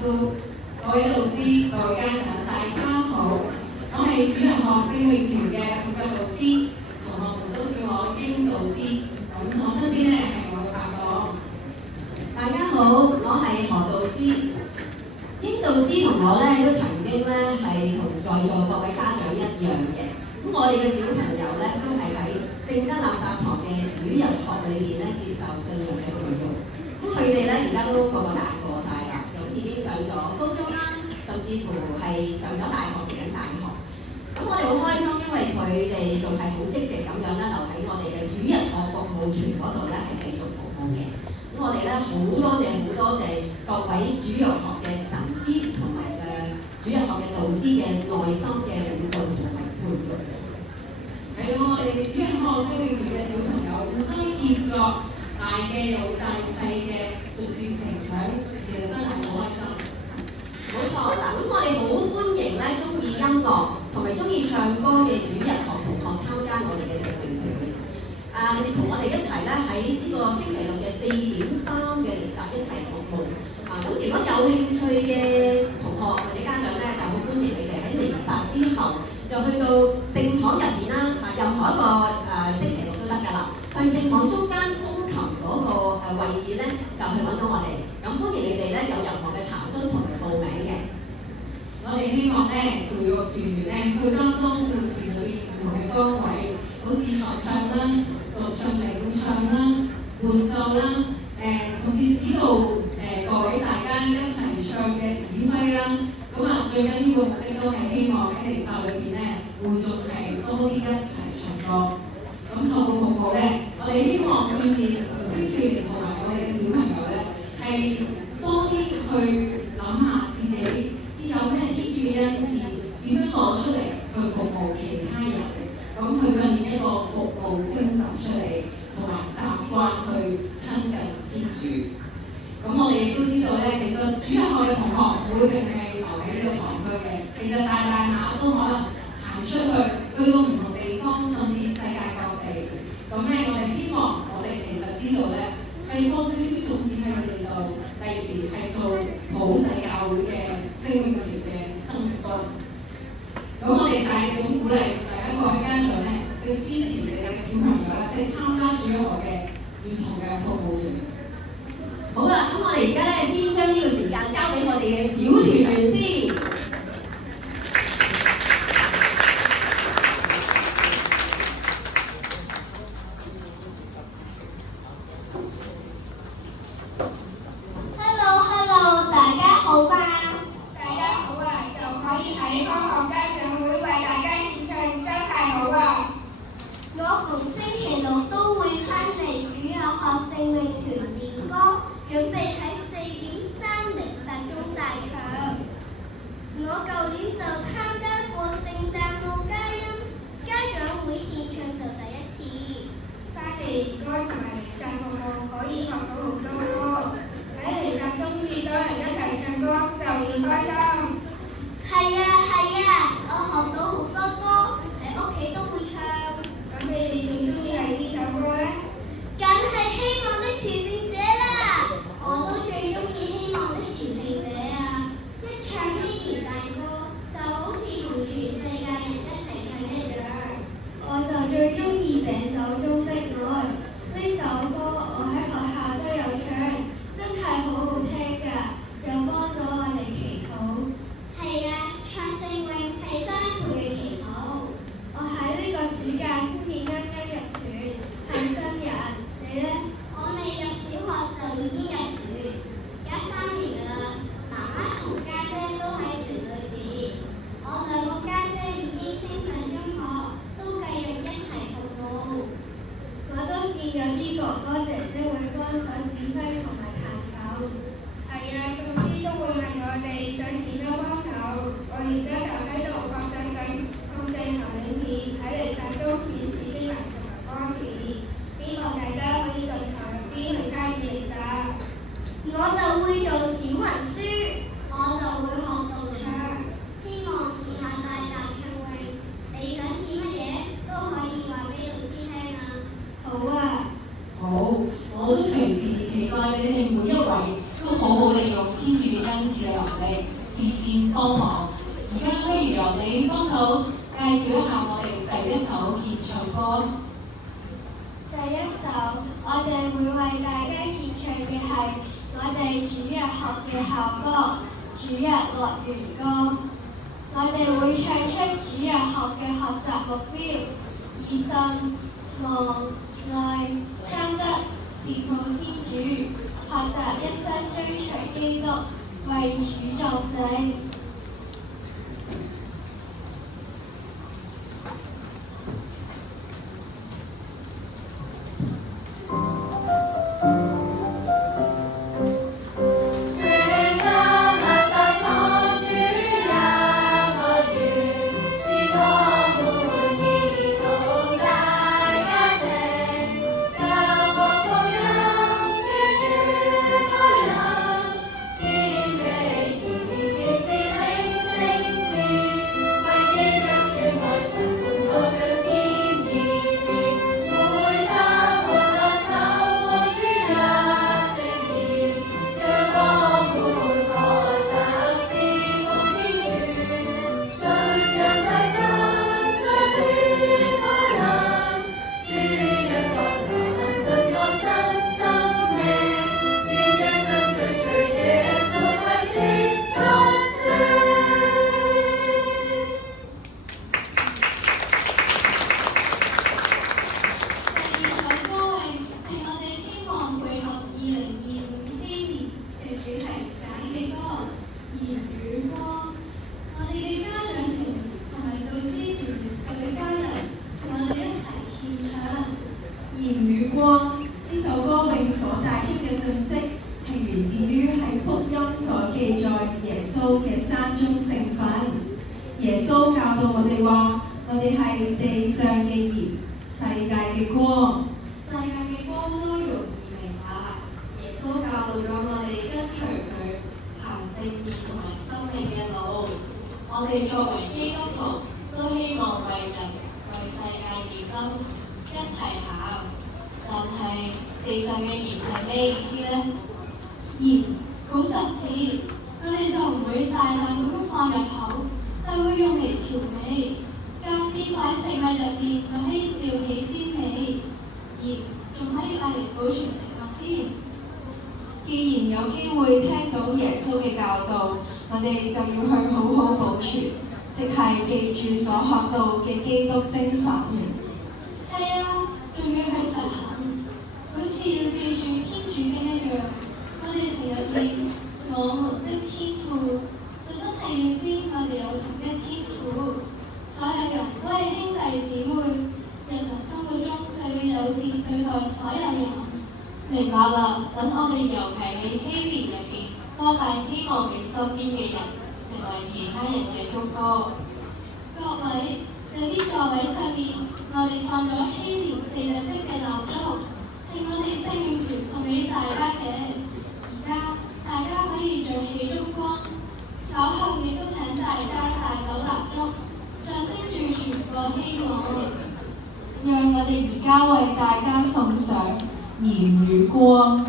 夫，各位老師、各位家長，大家好，我係主日學聖詠團嘅副教導師，同學們都叫我英導師。咁我身邊咧係我嘅拍檔。大家好，我係何導師。英導師同我咧都曾經咧係同在座各位家長一樣嘅。咁我哋嘅小朋友咧都係喺聖德肋撒堂嘅主日學裏邊咧接受信仰嘅培育。咁佢哋咧而家都個個大個晒啦，咁已經上咗高中啦，甚至乎係上咗大學讀緊大學。咁我哋好開心，因為佢哋仲係好積極咁樣咧留喺我哋嘅主日學服務團嗰度咧係繼續服務嘅。咁我哋咧好多謝各位主日學嘅神師同埋主日學嘅導師嘅耐心嘅領導同埋培育。係到我哋主日學聖詠團嘅小朋友互相協作，大嘅有大細嘅逐漸成長，其實真係好開心。冇錯嗱，咁我哋好歡迎咧中意音樂同埋中意唱歌嘅主日學同學參加我哋嘅聖詠團。你哋同我哋一齊咧喺呢個星期六嘅4:3嘅練習一齊服務。咁如果有興趣嘅同學或者家長咧，就好歡迎你哋喺練習之後就去到聖堂入面啦。任何一個星期六都得㗎啦。去聖堂中間風琴嗰個位置咧，就去揾到我哋。咁歡迎你哋咧有任何嘅查詢同埋報名嘅。我哋希望咧培育團員咧去擔當聖詠團裏邊唔同嘅崗位，好似合唱啦、獨唱、領唱啦、伴奏啦，甚至指導各位大家一齊唱嘅指揮啦。咁最緊要嘅目的都係希望喺彌撒裏邊咧，會眾係多啲一齊唱歌。咁透過服務咧，我哋希望訓練青少年同埋我哋嘅小朋友咧，係多啲去諗下自己有咩天主嘅恩賜，點樣攞出嚟去服務其他人。咁去訓練一個服務精神出嚟，同埋習慣去親近天主。咁我哋亦都知道咧，其實主日學嘅同學唔會淨係留喺呢個堂區嘅，其實大下都可能行出去到唔同地方，甚至世界各地。咁咧，我哋希望我哋其實知道咧，係放少少種子喺佢哋度，第時係做普世教會嘅聖詠團嘅生活。咁我哋大力咁鼓勵大家各位家長咧，要支持你哋嘅小朋友咧，去參加主日學嘅唔同嘅服務團。好啦，咁我哋而家咧先將呢個時間交俾我哋嘅小團員先。Hello， 大家好吧？大家好啊，就可以喺開學家長會為大家獻唱，真係好啊！我逢星期六都會返嚟主日學聖詠團練歌，準備喺4:3彌撒中大唱。我舊年就參加過聖誕奧家長會獻唱就第一次。返嚟練歌同埋彌撒服務可以學到好多歌，喺彌撒中見到人一齊唱歌就會開心。係啊，我學到好多歌，喺屋企都會唱。咁你哋最中意係呢首歌呢？梗係希望的朝聖者啦！我都最中意希望的朝聖者啊！一唱呢年大歌，就好似同全世界人一齊唱一樣。我就最中意病酒中的愛，呢首歌我喺學校都有唱，真係好好聽㗎，又幫到我哋祈禱。係啊，唱聖詠係相輔嘅祈禱。我喺呢個暑假先至啱啱入團，係新人。你呢？我未入小學就已經入團，而家3年啦。媽媽同家姐都喺團裏邊，我2個家姐已經升上中學，都繼續一齊服務。我都見有啲哥哥姐姐會幫手指揮同埋彈琴。係啊，總之都會問我哋想點樣幫手。我而家就喺度學習緊控制台裏面喺彌撒中顯示經文同埋歌詞，希望大家可以盡投入啲去參與彌撒。我就會做小文書，我就會學導唱，希望試下帶大唱詠。你想試乜嘢都可以話俾老師聽啊！好啊！好，我都隨時期待你哋每一位都可好利用天主嘅恩賜嘅能力，自薦幫忙。而家不如由你幫手介紹一下我哋第一首獻唱歌。第一首，我哋會為大家獻唱嘅係我哋主日學嘅校歌《主日樂園歌》。我哋會唱出主日學嘅學習目標：以信、望、愛、三德、侍奉天主，學習一生追隨基督，為主作證。耶穌教導我哋話：我哋係地上嘅鹽，世界嘅光。世界嘅光都容易明白。耶穌教導咗我哋跟隨佢行正義同埋生命嘅路。我哋作為基督徒，都希望為人為世界而生，一齊行。但係地上嘅鹽係咩意思呢？鹽好特別，我哋就唔會大量咁放入口。係會用嚟調味，加啲喺食物入邊就可以調起鮮味，鹽仲可以攞嚟保存食物添。既然有機會聽到耶穌嘅教導，我哋就要去好好保存，即係記住所學到嘅基督精神。係啊，仲要去實行，好似要記住天主嘅一樣。我哋成日念我們的天父。真係要知我哋有同一天父，所有人都係兄弟姊妹，日常生活中就要友善對待所有人。明白啦，等我哋尤其喺禧年入邊多帶希望俾身邊嘅人，成為其他人嘅祝福。各位，有啲座位上面，我哋放咗禧年4日式嘅蠟燭，係我哋聖詠團送俾大家嘅。而家大家可以做起燭光。稍後亦都請大家帶走蠟燭，象徵住傳播希望。讓我哋而家為大家送上鹽與光。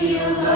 要